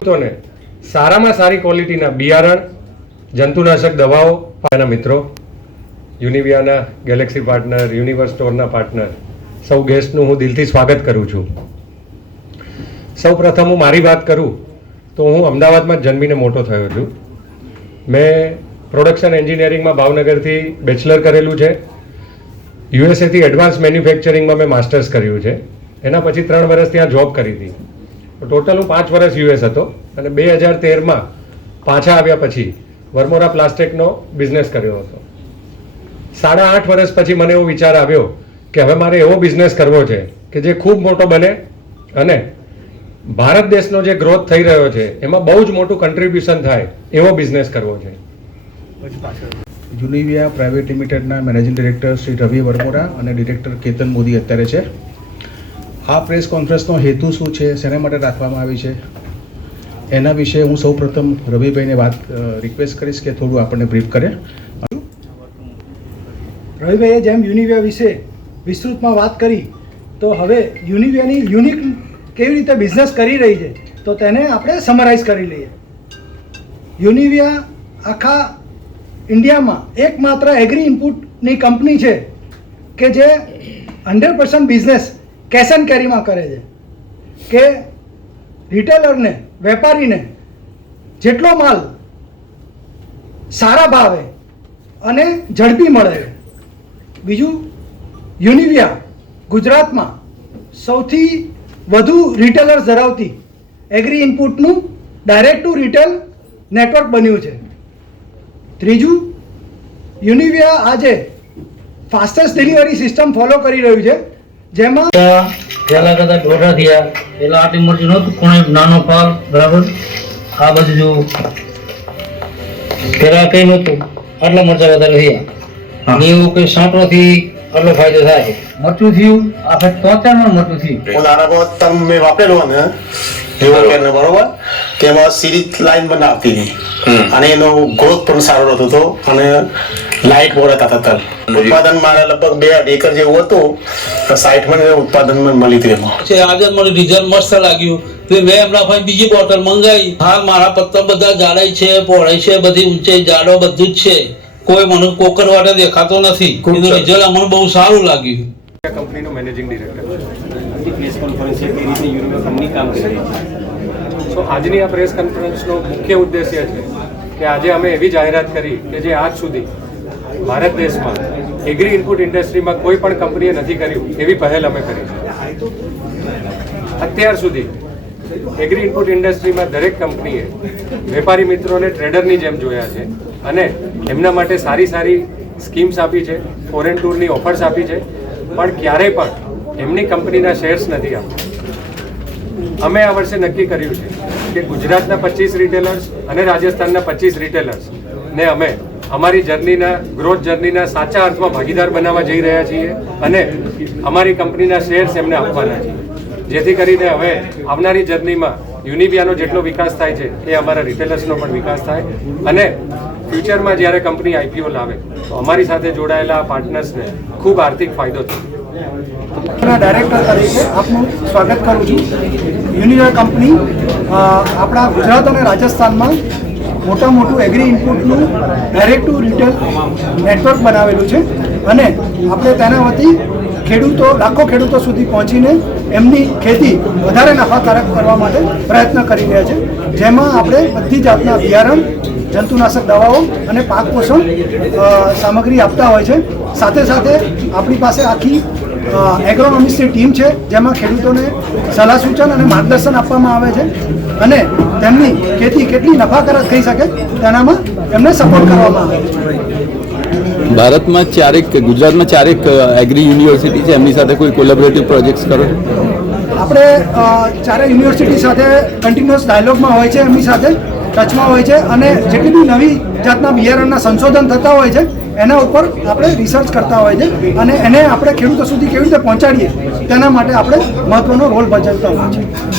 ખેડૂતોને સારામાં સારી ક્વોલિટીના બિયારણ, જંતુનાશક દવાઓ પાના મિત્રો, યુનિવિયાના ગેલેક્સી પાર્ટનર, યુનિવર્સ સ્ટોરના પાર્ટનર, સૌ ગેસ્ટનું હું દિલથી સ્વાગત કરું છું. સૌ પ્રથમ હું મારી વાત કરું તો હું અમદાવાદમાં જ જન્મીને મોટો થયો છું. મેં પ્રોડક્શન એન્જિનિયરિંગમાં ભાવનગરથી બેચલર કરેલું છે. યુએસએથી એડવાન્સ મેન્યુફેક્ચરિંગમાં મેં માસ્ટર્સ કર્યું છે. એના પછી 3 વર્ષ ત્યાં જોબ કરી હતી. ટોટલ હું 5 વર્ષ યુએસ હતો અને 2013માં પાછા આવ્યા પછી વર્મોરા પ્લાસ્ટિકનો બિઝનેસ કર્યો હતો. 8.5 વર્ષ પછી મને એવો વિચાર આવ્યો કે હવે મારે એવો બિઝનેસ કરવો છે કે જે ખૂબ મોટો બને અને ભારત દેશનો જે ગ્રોથ થઈ રહ્યો છે એમાં બહુ જ મોટું કન્ટ્રીબ્યુશન થાય એવો બિઝનેસ કરવો છે. યુનિવિયા પ્રાઇવેટ લિમિટેડના મેનેજિંગ ડિરેક્ટર શ્રી રવિ વર્મોરા અને ડિરેક્ટર કેતન મોદી અત્યારે છે. આ પ્રેસ કોન્ફરન્સનો હેતુ શું છે, શેના માટે રાખવામાં આવી છે, એના વિશે હું સૌ પ્રથમ રવિભાઈને રિક્વેસ્ટ કરીશ કે થોડું આપણને બ્રીફ કરે. રવિભાઈએ જેમ યુનિવિયા વિશે વિસ્તૃતમાં વાત કરી તો હવે યુનિવિયાની યુનિક કેવી રીતે બિઝનેસ કરી રહી છે તો તેને આપણે સમરાઇઝ કરી લઈએ. યુનિવિયા આખા ઇન્ડિયામાં એકમાત્ર એગ્રી ઇનપુટની કંપની છે કે જે 100% બિઝનેસ કેશ એન્ડ કેરીમાં કરે છે કે રિટેલરને, વેપારીને જેટલો માલ સારા ભાવે અને ઝડપી મળે. બીજું, યુનિવિયા ગુજરાતમાં સૌથી વધુ રિટેલર્સ ધરાવતી એગ્રી ઇનપુટનું ડાયરેક્ટ ટુ રિટેલ નેટવર્ક બન્યું છે. ત્રીજું, યુનિવિયા આજે ફાસ્ટેસ્ટ ડિલિવરી સિસ્ટમ ફોલો કરી રહ્યું છે જેમાં પહેલા કદાચ દોઢા થયા પહેલા આટલી મોટી નહોતું, કોણે નાનો પાલ બરાબર. આ બધું જો પહેલા કઈ નહોતું, આટલા મરચા વધારે થયા. એવું કઈ સાંટોથી આટલો ફાયદો થાય. મોટું થયું આપણે ત્વચામાં મોટું થયું. નાના તમે વાપરેલો ને એવો કે બરોબર કે એમાં સિરીઝ લાઈન બનાવતી હતી અને એનો ગ્રોથ પણ સારો રહેતો હતો અને લાઇટ બહુ રહેતા હતા. ઉત્પાદન મારે લગભગ 2.5 એકર જેવું હતું, 60 મણ ઉત્પાદન મળી હતું એમાં. આજે મને રિઝલ્ટ મસ્ત લાગ્યું. મેં એમના પાસે બીજી બોટલ મંગાવી. હા, મારા પત્તા બધા જાડાઈ છે, પહોળાઈ છે, બધી ઊંચાઈ જાડો બધું જ છે. કોઈ મને કોકર વાટે દેખાતો નથી. એનું રિઝલ્ટ અમને બહુ સારું લાગ્યું. કંપનીનો મેનેજિંગ ડિરેક્ટર પ્રેસ કોન્ફરન્સ છે કે રીતે યુનિવિયા કંપની કામ કરી રહી છે. સો આજની આ પ્રેસ કોન્ફરન્સનો મુખ્ય ઉદ્દેશ્ય છે કે આજે અમે એવી જાહેરાત કરી કે જે આજ સુધી ભારત દેશમાં એગ્રી ઇનપુટ ઇન્ડસ્ટ્રીમાં કોઈ પણ કંપનીએ નથી કર્યું એવી પહેલ અમે કરી છે. અત્યાર સુધી એગ્રી ઇનપુટ ઇન્ડસ્ટ્રીમાં દરેક કંપનીએ વેપારી મિત્રોને ટ્રેડરની જેમ જોયા છે અને એમના માટે સારી સારી સ્કીમ્સ આપી છે, ફોરેન ટૂરની ઓફર્સ આપી છે, પણ ક્યારેય પણ એમની કંપનીના શેર્સ નથી આપ્યા. અમે આ વર્ષે નક્કી કર્યું છે કે ગુજરાતના 25 રિટેલર્સ અને રાજસ્થાનના 25 રિટેલર્સ ને અમે અમારી જર્નીના, ગ્રોથ જર્નીના સાચા અર્થમાં ભાગીદાર બનાવવા જઈ રહ્યા છીએ અને અમારી કંપનીના શેર્સ એમને આપવાના છીએ, જેથી કરીને હવે આવનારી જર્નીમાં યુનિવિયાનો જેટલો વિકાસ થાય છે એ અમારા રિટેલર્સનો પણ વિકાસ થાય અને ફ્યુચરમાં જ્યારે કંપની આઈપીઓ લાવે તો અમારી સાથે જોડાયેલા પાર્ટનર્સને ખૂબ આર્થિક ફાયદો થાય. ડાયરેક્ટર તરીકે આપનું સ્વાગત કરું છું. યુનિવિયા કંપની આપણા ગુજરાત અને રાજસ્થાનમાં મોટું એગ્રી ઇનપુટનું ડાયરેક્ટ ટુ રિટેલ નેટવર્ક બનાવેલું છે અને આપણે તેના વતી લાખો ખેડૂતો સુધી પહોંચીને એમની ખેતી વધારે નફાકારક કરવા માટે પ્રયત્ન કરી રહ્યા છે. જેમાં આપણે બધી જાતના બિયારણ, જંતુનાશક દવાઓ અને પાક પોષણ સામગ્રી આપતા હોય છે. સાથે સાથે આપણી પાસે આખી એગ્રોનોમિક્સની ટીમ છે જેમાં ખેડૂતોને સલાહ સૂચન અને માર્ગદર્શન આપવામાં આવે છે અને તેમની ખેતી કેટલી નફાકારક થઈ શકે તેનામાં એમને સપોર્ટ કરવામાં આવે છે. ભારતમાં ગુજરાતમાં 4 એગ્રી યુનિવર્સિટી છે, એમની સાથે કોઈ કોલેબોરેટિવ પ્રોજેક્ટ્સ કરો? આપણે 4 યુનિવર્સિટી સાથે કન્ટિન્યુઅસ ડાયલોગમાં હોય છે, એમની સાથે ટચમાં હોય છે અને જેટલી બી નવી જાતના બિયારણના સંશોધન થતા હોય છે એના ઉપર આપણે રિસર્ચ કરતા હોય છે અને એને આપણે ખેડૂતો સુધી કેવી રીતે પહોંચાડીએ તેના માટે આપણે મહત્વનો રોલ ભજવતા હોય છે.